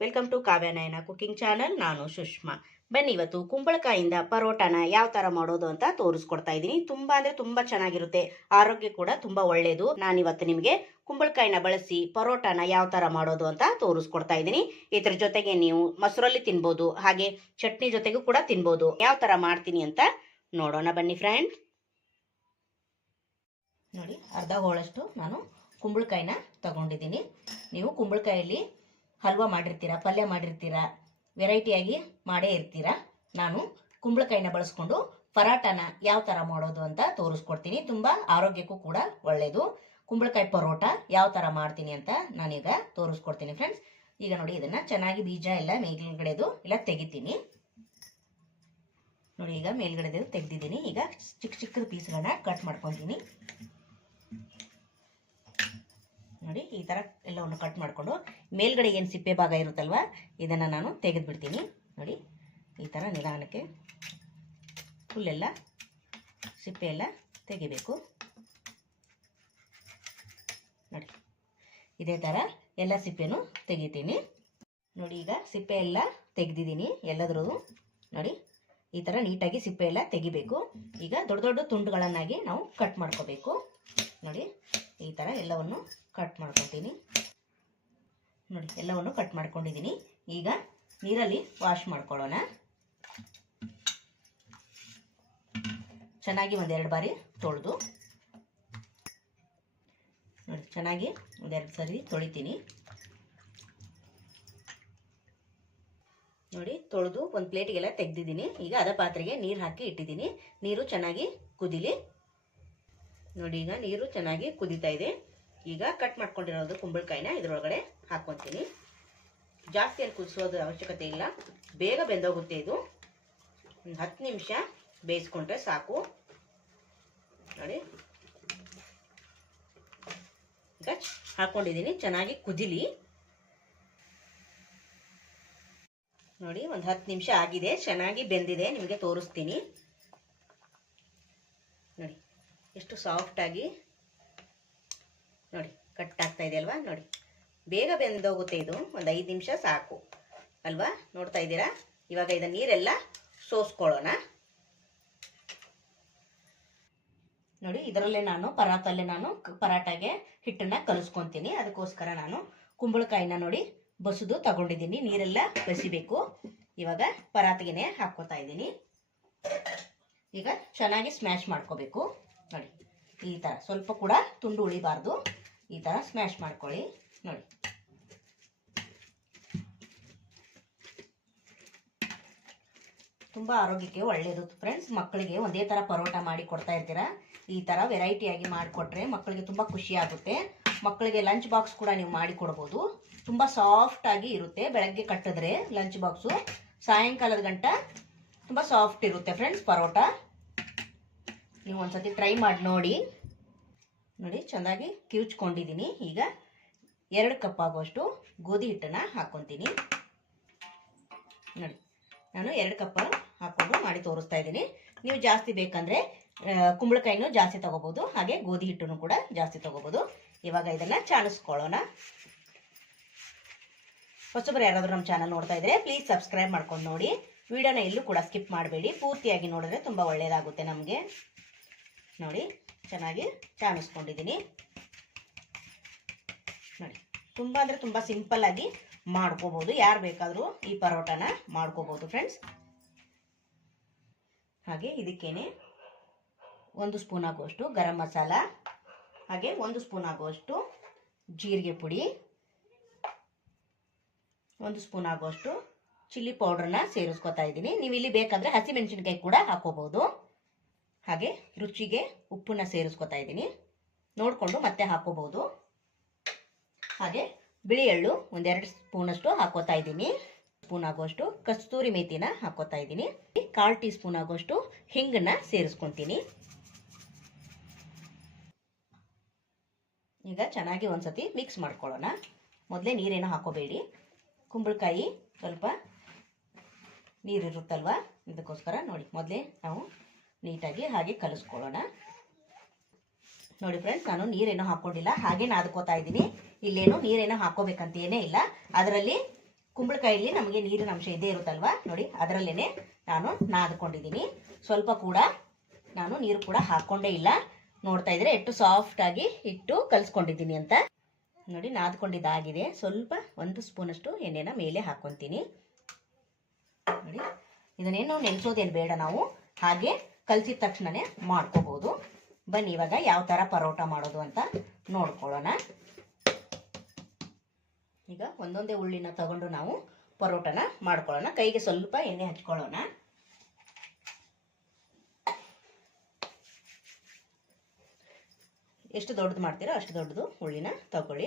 Welcome to Kavya Nayana cooking channel. ನಾನು ಸುಷ್ಮಾ. ಬನ್ನಿ ಇವತ್ತು ಕುಂಬಳಕಾಯಿಂದ ಪರೋಟಾನ ಯಾವ ತರ ಮಾಡೋದು ಅಂತ ತೋರಿಸ್ಕೊಡ್ತಾ ಇದ್ದೀನಿ. ತುಂಬಾ ಅಂದ್ರೆ ತುಂಬಾ ಚೆನ್ನಾಗಿರುತ್ತೆ, ಆರೋಗ್ಯ ಕೂಡ ತುಂಬಾ ಒಳ್ಳೇದು. ನಾನಿವತ್ತು ನಿಮಗೆ ಕುಂಬಳಕಾಯಿನ ಬಳಸಿ ಪರೋಟಾನ ಯಾವ ತರ ಮಾಡೋದು ಅಂತ ತೋರಿಸ್ಕೊಡ್ತಾ ಇದ್ದೀನಿ. ಇದ್ರ ಜೊತೆಗೆ ನೀವು ಮೊಸರಲ್ಲಿ ತಿನ್ಬೋದು, ಹಾಗೆ ಚಟ್ನಿ ಜೊತೆಗೂ ಕೂಡ ತಿನ್ಬೋದು. ಯಾವ ತರ ಮಾಡ್ತೀನಿ ಅಂತ ನೋಡೋಣ ಬನ್ನಿ ಫ್ರೆಂಡ್. ನೋಡಿ, ಅರ್ಧ ಹೋಳಷ್ಟು ನಾನು ಕುಂಬಳಕಾಯಿನ ತಗೊಂಡಿದ್ದೀನಿ. ನೀವು ಕುಂಬಳಕಾಯಲ್ಲಿ ಹಲ್ವಾ ಮಾಡಿರ್ತೀರಾ, ಪಲ್ಯ ಮಾಡಿರ್ತೀರಾ, ವೆರೈಟಿಯಾಗಿ ಮಾಡೇ ಇರ್ತೀರಾ. ನಾನು ಕುಂಬಳಕಾಯಿನ ಬಳಸ್ಕೊಂಡು ಪರಾಟನ ಯಾವ ಥರ ಮಾಡೋದು ಅಂತ ತೋರಿಸ್ಕೊಡ್ತೀನಿ. ತುಂಬ ಆರೋಗ್ಯಕ್ಕೂ ಕೂಡ ಒಳ್ಳೆಯದು. ಕುಂಬಳಕಾಯಿ ಪರೋಟ ಯಾವ ಥರ ಮಾಡ್ತೀನಿ ಅಂತ ನಾನೀಗ ತೋರಿಸ್ಕೊಡ್ತೀನಿ ಫ್ರೆಂಡ್ಸ್. ಈಗ ನೋಡಿ, ಇದನ್ನು ಚೆನ್ನಾಗಿ ಬೀಜ ಎಲ್ಲ ಮೇಲ್ಗಡೆದು ಎಲ್ಲ ತೆಗಿತೀನಿ. ನೋಡಿ, ಈಗ ಮೇಲ್ಗಡೆದು ತೆಗೆದಿದ್ದೀನಿ. ಈಗ ಚಿಕ್ಕ ಚಿಕ್ಕ ಪೀಸ್ಗಳನ್ನ ಕಟ್ ಮಾಡ್ಕೊತೀನಿ. ನೋಡಿ, ಈ ಥರ ಎಲ್ಲವನ್ನು ಕಟ್ ಮಾಡಿಕೊಂಡು ಮೇಲ್ಗಡೆ ಏನು ಸಿಪ್ಪೆ ಭಾಗ ಇರುತ್ತಲ್ವ, ಇದನ್ನು ನಾನು ತೆಗೆದು ಬಿಡ್ತೀನಿ. ನೋಡಿ, ಈ ಥರ ನಿಧಾನಕ್ಕೆ ಫುಲ್ಲೆಲ್ಲ ಸಿಪ್ಪೆ ಎಲ್ಲ ತೆಗಿಬೇಕು. ನೋಡಿ, ಇದೇ ಥರ ಎಲ್ಲ ಸಿಪ್ಪೆನೂ ತೆಗಿತೀನಿ. ನೋಡಿ, ಈಗ ಸಿಪ್ಪೆ ಎಲ್ಲ ತೆಗೆದಿದ್ದೀನಿ ಎಲ್ಲದ್ರದ್ದು. ನೋಡಿ, ಈ ಥರ ನೀಟಾಗಿ ಸಿಪ್ಪೆ ಎಲ್ಲ ತೆಗಿಬೇಕು. ಈಗ ದೊಡ್ಡ ದೊಡ್ಡ ತುಂಡುಗಳನ್ನಾಗಿ ನಾವು ಕಟ್ ಮಾಡ್ಕೋಬೇಕು. ನೋಡಿ, ಈ ಥರ ಎಲ್ಲವನ್ನು ಕಟ್ ಮಾಡ್ಕೊತೀನಿ. ನೋಡಿ, ಎಲ್ಲವನ್ನು ಕಟ್ ಮಾಡ್ಕೊಂಡಿದ್ದೀನಿ. ಈಗ ನೀರಲ್ಲಿ ವಾಶ್ ಮಾಡ್ಕೊಳ್ಳೋಣ. ಚೆನ್ನಾಗಿ ಒಂದೆರಡು ಬಾರಿ ತೊಳೆದು, ನೋಡಿ ಚೆನ್ನಾಗಿ ಒಂದೆರಡು ಸರಿ ತೊಳಿತೀನಿ. ನೋಡಿ, ತೊಳೆದು ಒಂದು ಪ್ಲೇಟಿಗೆಲ್ಲ ತೆಗೆದಿದ್ದೀನಿ. ಈಗ ಅದ ಪಾತ್ರೆಗೆ ನೀರು ಹಾಕಿ ಇಟ್ಟಿದ್ದೀನಿ. ನೀರು ಚೆನ್ನಾಗಿ ಕುದಿಲಿ. ನೋಡಿ, ಈಗ ನೀರು ಚೆನ್ನಾಗಿ ಕುದೀತಾ ಇದೆ. ಈಗ ಕಟ್ ಮಾಡ್ಕೊಂಡಿರೋದು ಕುಂಬಳಕಾಯಿನ ಇದರೊಳಗಡೆ ಹಾಕ್ಕೊತೀನಿ. ಜಾಸ್ತಿ ಏನು ಕುದಿಸೋದು ಅವಶ್ಯಕತೆ ಇಲ್ಲ, ಬೇಗ ಬೆಂದೋಗುತ್ತೆ. ಇದು 10 ನಿಮಿಷ ಬೇಯಿಸ್ಕೊಂಡ್ರೆ ಸಾಕು. ನೋಡಿ, ಈಗ ಹಾಕ್ಕೊಂಡಿದ್ದೀನಿ. ಚೆನ್ನಾಗಿ ಕುದಿಲಿ. ನೋಡಿ, ಒಂದು 10 ನಿಮಿಷ ಆಗಿದೆ, ಚೆನ್ನಾಗಿ ಬೆಂದಿದೆ. ನಿಮಗೆ ತೋರಿಸ್ತೀನಿ. ನೋಡಿ, ಎಷ್ಟು ಸಾಫ್ಟಾಗಿ ನೋಡಿ ಕಟ್ ಆಗ್ತಾ ಇದೆ ಅಲ್ವಾ. ನೋಡಿ, ಬೇಗ ಬೆಂದೋಗುತ್ತೆ. ಇದು ಒಂದು 5 ನಿಮಿಷ ಸಾಕು ಅಲ್ವಾ. ನೋಡ್ತಾ ಇದ್ದೀರಾ. ಇವಾಗ ಇದನ್ನ ನೀರೆಲ್ಲ ಸೋಸ್ಕೊಳ್ಳೋಣ. ನೋಡಿ, ಇದರಲ್ಲೇ ನಾನು ಪರಾಟಾಗೆ ಹಿಟ್ಟನ್ನ ಕಲಿಸ್ಕೊತೀನಿ. ಅದಕ್ಕೋಸ್ಕರ ನಾನು ಕುಂಬಳಕಾಯಿನ ನೋಡಿ ಬಸಿದು ತಗೊಂಡಿದ್ದೀನಿ. ನೀರೆಲ್ಲ ಬಸಿಬೇಕು. ಇವಾಗ ಪರಾತಿಗೆನೆ ಹಾಕ್ಕೋತಾ ಇದ್ದೀನಿ. ಈಗ ಚೆನ್ನಾಗಿ ಸ್ಮ್ಯಾಶ್ ಮಾಡ್ಕೋಬೇಕು. ನೋಡಿ, ಈ ಥರ ಸ್ವಲ್ಪ ಕೂಡ ತುಂಡು ಉಳಿಬಾರ್ದು. ಈ ಥರ ಸ್ಮ್ಯಾಶ್ ಮಾಡ್ಕೊಳ್ಳಿ. ನೋಡಿ, ತುಂಬ ಆರೋಗ್ಯಕ್ಕೆ ಒಳ್ಳೆಯದು ಫ್ರೆಂಡ್ಸ್. ಮಕ್ಕಳಿಗೆ ಒಂದೇ ಥರ ಪರೋಟ ಮಾಡಿ ಕೊಡ್ತಾ ಇರ್ತೀರಾ. ಈ ಥರ ವೆರೈಟಿಯಾಗಿ ಮಾಡಿಕೊಟ್ರೆ ಮಕ್ಕಳಿಗೆ ತುಂಬ ಖುಷಿ ಆಗುತ್ತೆ. ಮಕ್ಕಳಿಗೆ ಲಂಚ್ ಬಾಕ್ಸ್ ಕೂಡ ನೀವು ಮಾಡಿ ಕೊಡ್ಬೋದು. ತುಂಬ ಸಾಫ್ಟಾಗಿ ಇರುತ್ತೆ. ಬೆಳಗ್ಗೆ ಕಟ್ಟಿದ್ರೆ ಲಂಚ್ ಬಾಕ್ಸು ಸಾಯಂಕಾಲದ ಗಂಟ ತುಂಬ ಸಾಫ್ಟ್ ಇರುತ್ತೆ ಫ್ರೆಂಡ್ಸ್ ಪರೋಟ. ನೀವು ಒಂದ್ಸತಿ ಟ್ರೈ ಮಾಡಿ ನೋಡಿ. ನೋಡಿ, ಚೆನ್ನಾಗಿ ಕಿವುಚ್ಕೊಂಡಿದ್ದೀನಿ. ಈಗ 2 ಕಪ್ ಆಗುವಷ್ಟು ಗೋಧಿ ಹಿಟ್ಟನ್ನು ಹಾಕ್ಕೊತೀನಿ. ನೋಡಿ, ನಾನು 2 ಕಪ್ ಹಾಕ್ಕೊಂಡು ಮಾಡಿ ತೋರಿಸ್ತಾ ಇದ್ದೀನಿ. ನೀವು ಜಾಸ್ತಿ ಬೇಕಂದರೆ ಕುಂಬಳಕಾಯಿನೂ ಜಾಸ್ತಿ ತೊಗೋಬೋದು, ಹಾಗೆ ಗೋಧಿ ಹಿಟ್ಟನ್ನು ಕೂಡ ಜಾಸ್ತಿ ತೊಗೋಬೋದು. ಇವಾಗ ಇದನ್ನು ಚಾಣಿಸ್ಕೊಳ್ಳೋಣ. ಹೊಸಬರು ಯಾರಾದರೂ ನಮ್ಮ ಚಾನಲ್ ನೋಡ್ತಾ ಇದ್ದರೆ ಪ್ಲೀಸ್ ಸಬ್ಸ್ಕ್ರೈಬ್ ಮಾಡ್ಕೊಂಡು ನೋಡಿ. ವಿಡಿಯೋನ ಎಲ್ಲೂ ಕೂಡ ಸ್ಕಿಪ್ ಮಾಡಬೇಡಿ, ಪೂರ್ತಿಯಾಗಿ ನೋಡಿದ್ರೆ ತುಂಬ ಒಳ್ಳೆಯದಾಗುತ್ತೆ ನಮಗೆ. ನೋಡಿ, ಚೆನ್ನಾಗಿ ಚಾಣಿಸ್ಕೊಂಡಿದ್ದೀನಿ. ನೋಡಿ, ತುಂಬ ಅಂದರೆ ತುಂಬ ಸಿಂಪಲ್ಲಾಗಿ ಮಾಡ್ಕೋಬೋದು. ಯಾರು ಬೇಕಾದರೂ ಈ ಪರೋಟನ ಮಾಡ್ಕೋಬೋದು ಫ್ರೆಂಡ್ಸ್. ಹಾಗೆ ಇದಕ್ಕೇನೆ 1 ಸ್ಪೂನ್ ಆಗುವಷ್ಟು ಗರಂ ಮಸಾಲ, ಹಾಗೆ 1 ಸ್ಪೂನ್ ಆಗುವಷ್ಟು ಜೀರಿಗೆ ಪುಡಿ, 1 ಸ್ಪೂನ್ ಆಗುವಷ್ಟು ಚಿಲ್ಲಿ ಪೌಡ್ರನ್ನ ಸೇರಿಸ್ಕೊತಾ ಇದ್ದೀನಿ. ನೀವು ಇಲ್ಲಿ ಬೇಕಂದರೆ ಹಸಿಮೆಣಸಿನಕಾಯಿ ಕೂಡ ಹಾಕೋಬಹುದು. ಹಾಗೆ ರುಚಿಗೆ ಉಪ್ಪನ್ನ ಸೇರಿಸ್ಕೊತಾ ಇದ್ದೀನಿ. ನೋಡಿಕೊಂಡು ಮತ್ತೆ ಹಾಕೋಬಹುದು. ಹಾಗೆ ಬಿಳಿ ಎಳ್ಳು 1-2 ಸ್ಪೂನಷ್ಟು ಹಾಕೋತಾ ಇದ್ದೀನಿ. ಸ್ಪೂನ್ ಆಗುವಷ್ಟು ಕಸ್ತೂರಿ ಮೇಥಿನ ಹಾಕೋತಾ ಇದ್ದೀನಿ. 1/4 ಟೀ ಸ್ಪೂನ್ ಆಗುವಷ್ಟು ಹಿಂಗನ್ನ ಸೇರಿಸ್ಕೊತೀನಿ. ಈಗ ಚೆನ್ನಾಗಿ ಒಂದ್ಸತಿ ಮಿಕ್ಸ್ ಮಾಡ್ಕೊಳ್ಳೋಣ. ಮೊದಲೇ ನೀರೇನು ಹಾಕೋಬೇಡಿ. ಕುಂಬಳಕಾಯಿ ಸ್ವಲ್ಪ ನೀರಿರುತ್ತಲ್ವ, ಇದಕ್ಕೋಸ್ಕರ ನೋಡಿ ಮೊದಲೇ ನಾವು ನೀಟಾಗಿ ಹಾಗೆ ಕಲಿಸ್ಕೊಳ್ಳೋಣ. ನೋಡಿ ಫ್ರೆಂಡ್ಸ್, ನಾನು ನೀರೇನು ಹಾಕೊಂಡಿಲ್ಲ, ಹಾಗೆ ನಾದ್ಕೋತಾ ಇದ್ದೀನಿ. ಇಲ್ಲೇನು ನೀರೇನು ಹಾಕೋಬೇಕಂತ ಏನೇ ಇಲ್ಲ. ಅದರಲ್ಲಿ ಕುಂಬಳಕಾಯಲ್ಲಿ ನಮಗೆ ನೀರಿನ ಅಂಶ ಇದ್ದೇ ಇರುತ್ತಲ್ವಾ, ನೋಡಿ ಅದರಲ್ಲೇ ನಾನು ನಾದ್ಕೊಂಡಿದ್ದೀನಿ. ಸ್ವಲ್ಪ ಕೂಡ ನಾನು ನೀರು ಕೂಡ ಹಾಕ್ಕೊಂಡೇ ಇಲ್ಲ. ನೋಡ್ತಾ ಇದ್ರೆ ಎಷ್ಟು ಸಾಫ್ಟಾಗಿ ಹಿಟ್ಟು ಕಲಿಸ್ಕೊಂಡಿದ್ದೀನಿ ಅಂತ. ನೋಡಿ ನಾದ್ಕೊಂಡಿದ್ದಾಗಿದೆ. ಸ್ವಲ್ಪ 1 ಸ್ಪೂನಷ್ಟು ಎಣ್ಣೆನ ಮೇಲೆ ಹಾಕ್ಕೊತೀನಿ. ನೋಡಿ ಇದನ್ನೇನು ನೆನೆಸೋದೇನು ಬೇಡ, ನಾವು ಹಾಗೆ ಕಲಸಿದ ತಕ್ಷಣನೇ ಮಾಡ್ಕೋಬಹುದು. ಬನ್ನಿ ಇವಾಗ ಯಾವ ಥರ ಪರೋಟ ಮಾಡೋದು ಅಂತ ನೋಡ್ಕೊಳ್ಳೋಣ. ಈಗ ಒಂದೊಂದೇ ಉಳ್ಳಿನ ತಗೊಂಡು ನಾವು ಪರೋಟನ ಮಾಡ್ಕೊಳ್ಳೋಣ. ಕೈಗೆ ಸ್ವಲ್ಪ ಎಣ್ಣೆ ಹಚ್ಕೊಳ್ಳೋಣ. ಎಷ್ಟು ದೊಡ್ಡದು ಮಾಡ್ತೀರೋ ಅಷ್ಟು ದೊಡ್ಡದು ಉಳ್ಳಿನ ತಗೊಳ್ಳಿ.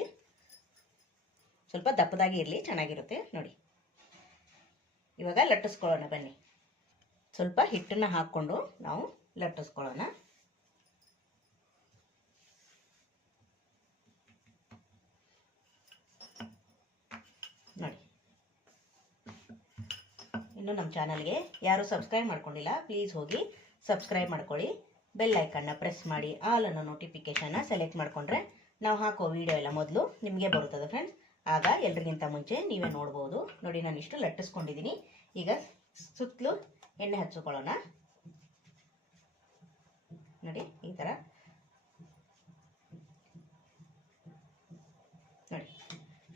ಸ್ವಲ್ಪ ದಪ್ಪದಾಗಿ ಇರಲಿ, ಚೆನ್ನಾಗಿರುತ್ತೆ. ನೋಡಿ ಇವಾಗ ಲಟ್ಟಿಸ್ಕೊಳ್ಳೋಣ. ಬನ್ನಿ ಸ್ವಲ್ಪ ಹಿಟ್ಟನ್ನು ಹಾಕ್ಕೊಂಡು ನಾವು ಲಟ್ಟಿಸ್ಕೊಳ್ಳೋಣ. ನೋಡಿ ಇನ್ನು ನಮ್ಮ ಚಾನಲ್ಗೆ ಯಾರು ಸಬ್ಸ್ಕ್ರೈಬ್ ಮಾಡ್ಕೊಂಡಿಲ್ಲ ಪ್ಲೀಸ್ ಹೋಗಿ ಸಬ್ಸ್ಕ್ರೈಬ್ ಮಾಡ್ಕೊಳ್ಳಿ. ಬೆಲ್ ಐಕನ್ನ ಪ್ರೆಸ್ ಮಾಡಿ ಆಲ್ ಅನ್ನೋ ನೋಟಿಫಿಕೇಶನ್ನ ಸೆಲೆಕ್ಟ್ ಮಾಡಿಕೊಂಡ್ರೆ ನಾವು ಹಾಕೋ ವಿಡಿಯೋ ಎಲ್ಲ ಮೊದಲು ನಿಮಗೆ ಬರುತ್ತದೆ ಫ್ರೆಂಡ್ಸ್. ಆಗ ಎಲ್ರಿಗಿಂತ ಮುಂಚೆ ನೀವೇ ನೋಡ್ಬೋದು. ನೋಡಿ ನಾನು ಇಷ್ಟು ಲಟ್ಟಿಸ್ಕೊಂಡಿದ್ದೀನಿ. ಈಗ ಸುತ್ತಲೂ ಎಣ್ಣೆ ಹಚ್ಚಿಕೊಳ್ಳೋಣ. ನೋಡಿ ಈ ಥರ ನೋಡಿ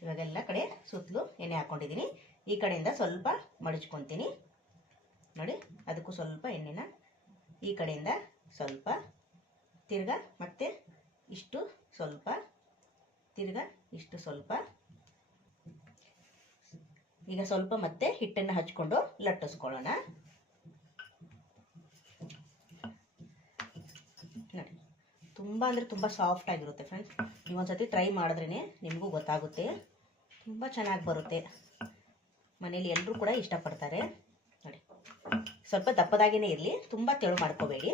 ಇವಾಗೆಲ್ಲ ಕಡೆ ಸುತ್ತಲೂ ಎಣ್ಣೆ ಹಾಕ್ಕೊಂಡಿದ್ದೀನಿ. ಈ ಕಡೆಯಿಂದ ಸ್ವಲ್ಪ ಮಡಚ್ಕೊತೀನಿ. ನೋಡಿ ಅದಕ್ಕೂ ಸ್ವಲ್ಪ ಎಣ್ಣೆನ ಈ ಕಡೆಯಿಂದ ಸ್ವಲ್ಪ ತಿರ್ಗಾ ಮತ್ತೆ ಇಷ್ಟು ಸ್ವಲ್ಪ ತಿರ್ಗಾ ಇಷ್ಟು ಸ್ವಲ್ಪ. ಈಗ ಸ್ವಲ್ಪ ಮತ್ತೆ ಹಿಟ್ಟನ್ನು ಹಚ್ಕೊಂಡು ಲಟ್ಟಿಸ್ಕೊಳ್ಳೋಣ. ನೋಡಿ ತುಂಬ ಅಂದರೆ ತುಂಬ ಸಾಫ್ಟ್ ಆಗಿರುತ್ತೆ ಫ್ರೆಂಡ್ಸ್. ನೀವು ಒಂದ್ಸತಿ ಟ್ರೈ ಮಾಡಿದ್ರೇ ನಿಮಗೂ ಗೊತ್ತಾಗುತ್ತೆ. ತುಂಬ ಚೆನ್ನಾಗಿ ಬರುತ್ತೆ. ಮನೇಲಿ ಎಲ್ಲರೂ ಕೂಡ ಇಷ್ಟಪಡ್ತಾರೆ. ನೋಡಿ ಸ್ವಲ್ಪ ದಪ್ಪದಾಗೇ ಇರಲಿ, ತುಂಬ ತೆಳು ಮಾಡ್ಕೋಬೇಡಿ.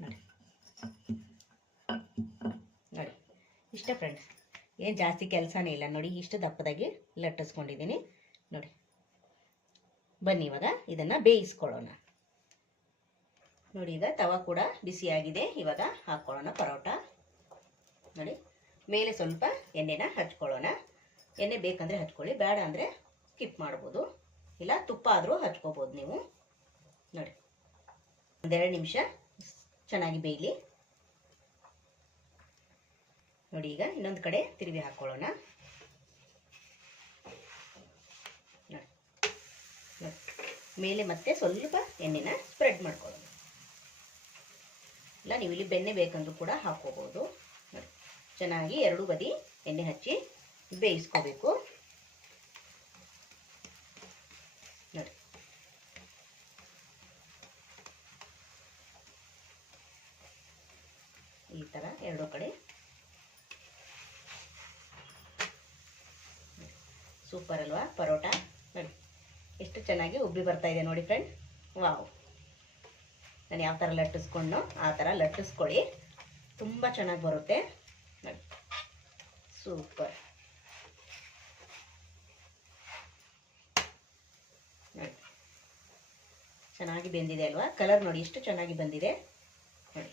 ನೋಡಿ ನೋಡಿ ಇಷ್ಟ ಫ್ರೆಂಡ್ಸ್, ಏನು ಜಾಸ್ತಿ ಕೆಲಸನೇ ಇಲ್ಲ. ನೋಡಿ ಇಷ್ಟು ದಪ್ಪದಾಗಿ ಲಟ್ಟಿಸ್ಕೊಂಡಿದ್ದೀನಿ. ನೋಡಿ ಬನ್ನಿ ಇವಾಗ ಇದನ್ನು ಬೇಯಿಸ್ಕೊಳ್ಳೋಣ. ನೋಡಿ ಈಗ ತವಾ ಕೂಡ ಬಿಸಿಯಾಗಿದೆ. ಇವಾಗ ಹಾಕ್ಕೊಳ್ಳೋಣ ಪರೋಟ. ನೋಡಿ ಮೇಲೆ ಸ್ವಲ್ಪ ಎಣ್ಣೆನ ಹಚ್ಕೊಳ್ಳೋಣ. ಎಣ್ಣೆ ಬೇಕಂದರೆ ಹಚ್ಕೊಳ್ಳಿ, ಬೇಡ ಅಂದರೆ ಸ್ಕಿಪ್ ಮಾಡ್ಬೋದು, ಇಲ್ಲ ತುಪ್ಪ ಆದರೂ ಹಚ್ಕೋಬೋದು ನೀವು. ನೋಡಿ 1-2 ನಿಮಿಷ ಚೆನ್ನಾಗಿ ಬೇಯಲಿ. ನೋಡಿ ಈಗ ಇನ್ನೊಂದು ಕಡೆ ತಿರುವಿ ಹಾಕ್ಕೊಳ್ಳೋಣ. ನೋಡಿ ನೋಡಿ ಮೇಲೆ ಮತ್ತೆ ಸ್ವಲ್ಪ ಎಣ್ಣೆನ ಸ್ಪ್ರೆಡ್ ಮಾಡ್ಕೊಳ್ಳೋಣ. ಇಲ್ಲ ನೀವು ಇಲ್ಲಿ ಬೆಣ್ಣೆ ಬೇಕಂದ್ರೂ ಕೂಡ ಹಾಕ್ಕೋಬೋದು. ನೋಡಿ ಚೆನ್ನಾಗಿ ಎರಡೂ ಬದಿ ಎಣ್ಣೆ ಹಚ್ಚಿ ಬೇಯಿಸ್ಕೋಬೇಕು. ನೋಡಿ ಈ ಥರ ಎರಡೂ ಕಡೆ. ಸೂಪರ್ ಅಲ್ವಾ ಪರೋಟ? ನೋಡಿ ಎಷ್ಟು ಚೆನ್ನಾಗಿ ಉಬ್ಬಿ ಬರ್ತಾ ಇದೆ ನೋಡಿ ಫ್ರೆಂಡ್. ವಾವ್, ನಾನು ಯಾವ ಥರ ಲಟ್ಟಿಸ್ಕೊಂಡು ಆ ಥರ ಲಟ್ಟಿಸ್ಕೊಳ್ಳಿ, ತುಂಬ ಚೆನ್ನಾಗಿ ಬರುತ್ತೆ. ನೋಡಿ ಸೂಪರ್. ನೋಡಿ ಚೆನ್ನಾಗಿ ಬೆಂದಿದೆ ಅಲ್ವಾ? ಕಲರ್ ನೋಡಿ ಎಷ್ಟು ಚೆನ್ನಾಗಿ ಬಂದಿದೆ. ನೋಡಿ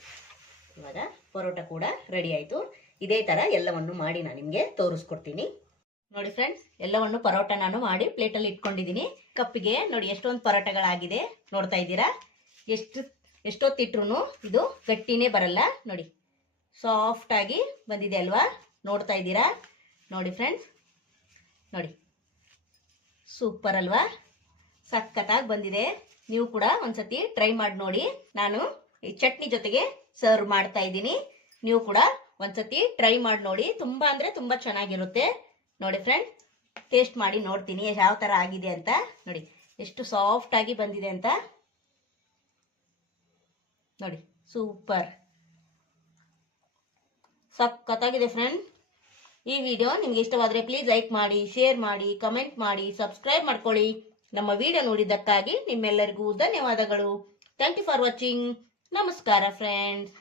ಇವಾಗ ಪರೋಟ ಕೂಡ ರೆಡಿ ಆಯಿತು. ಇದೇ ಥರ ಎಲ್ಲವನ್ನು ಮಾಡಿ ನಾನು ನಿಮಗೆ ತೋರಿಸ್ಕೊಡ್ತೀನಿ. ನೋಡಿ ಫ್ರೆಂಡ್ಸ್, ಎಲ್ಲವನ್ನು ಪರೋಟ ನಾನು ಮಾಡಿ ಪ್ಲೇಟಲ್ಲಿ ಇಟ್ಕೊಂಡಿದ್ದೀನಿ. ಕಪ್ಪಿಗೆ ನೋಡಿ ಎಷ್ಟೊಂದು ಪರೋಟಗಳಾಗಿದೆ, ನೋಡ್ತಾ ಇದ್ದೀರಾ? ಎಷ್ಟೊತ್ತಿಟ್ರು ಇದು ಗಟ್ಟಿನೇ ಬರಲ್ಲ. ನೋಡಿ ಸಾಫ್ಟಾಗಿ ಬಂದಿದೆ ಅಲ್ವಾ? ನೋಡ್ತಾ ಇದ್ದೀರಾ? ನೋಡಿ ಫ್ರೆಂಡ್ಸ್, ನೋಡಿ ಸೂಪರ್ ಅಲ್ವಾ? ಸಖತ್ತಾಗಿ ಬಂದಿದೆ. ನೀವು ಕೂಡ ಒಂದ್ಸತಿ ಟ್ರೈ ಮಾಡಿ ನೋಡಿ. ನಾನು ಈ ಚಟ್ನಿ ಜೊತೆಗೆ ಸರ್ವ್ ಮಾಡ್ತಾ ಇದ್ದೀನಿ. ನೀವು ಕೂಡ ಒಂದ್ಸತಿ ಟ್ರೈ ಮಾಡಿ ನೋಡಿ. ತುಂಬ ಅಂದರೆ ತುಂಬ ಚೆನ್ನಾಗಿರುತ್ತೆ. ನೋಡಿ ಫ್ರೆಂಡ್, ಟೇಸ್ಟ್ ಮಾಡಿ ನೋಡ್ತೀನಿ ಯಾವ ಥರ ಆಗಿದೆ ಅಂತ. ನೋಡಿ ಎಷ್ಟು ಸಾಫ್ಟ್ ಆಗಿ ಬಂದಿದೆ ಅಂತ. ನೋಡಿ ಸೂಪರ್, ಸಖತ್ತಾಗಿದೆ ಫ್ರೆಂಡ್. ಈ ವಿಡಿಯೋ ನಿಮ್ಗೆ ಇಷ್ಟವಾದರೆ ಪ್ಲೀಸ್ ಲೈಕ್ ಮಾಡಿ, ಶೇರ್ ಮಾಡಿ, ಕಮೆಂಟ್ ಮಾಡಿ, ಸಬ್ಸ್ಕ್ರೈಬ್ ಮಾಡ್ಕೊಳ್ಳಿ. ನಮ್ಮ ವಿಡಿಯೋ ನೋಡಿದ್ದಕ್ಕಾಗಿ ನಿಮ್ಮೆಲ್ಲರಿಗೂ ಧನ್ಯವಾದಗಳು. Thank you for watching. ನಮಸ್ಕಾರ ಫ್ರೆಂಡ್ಸ್.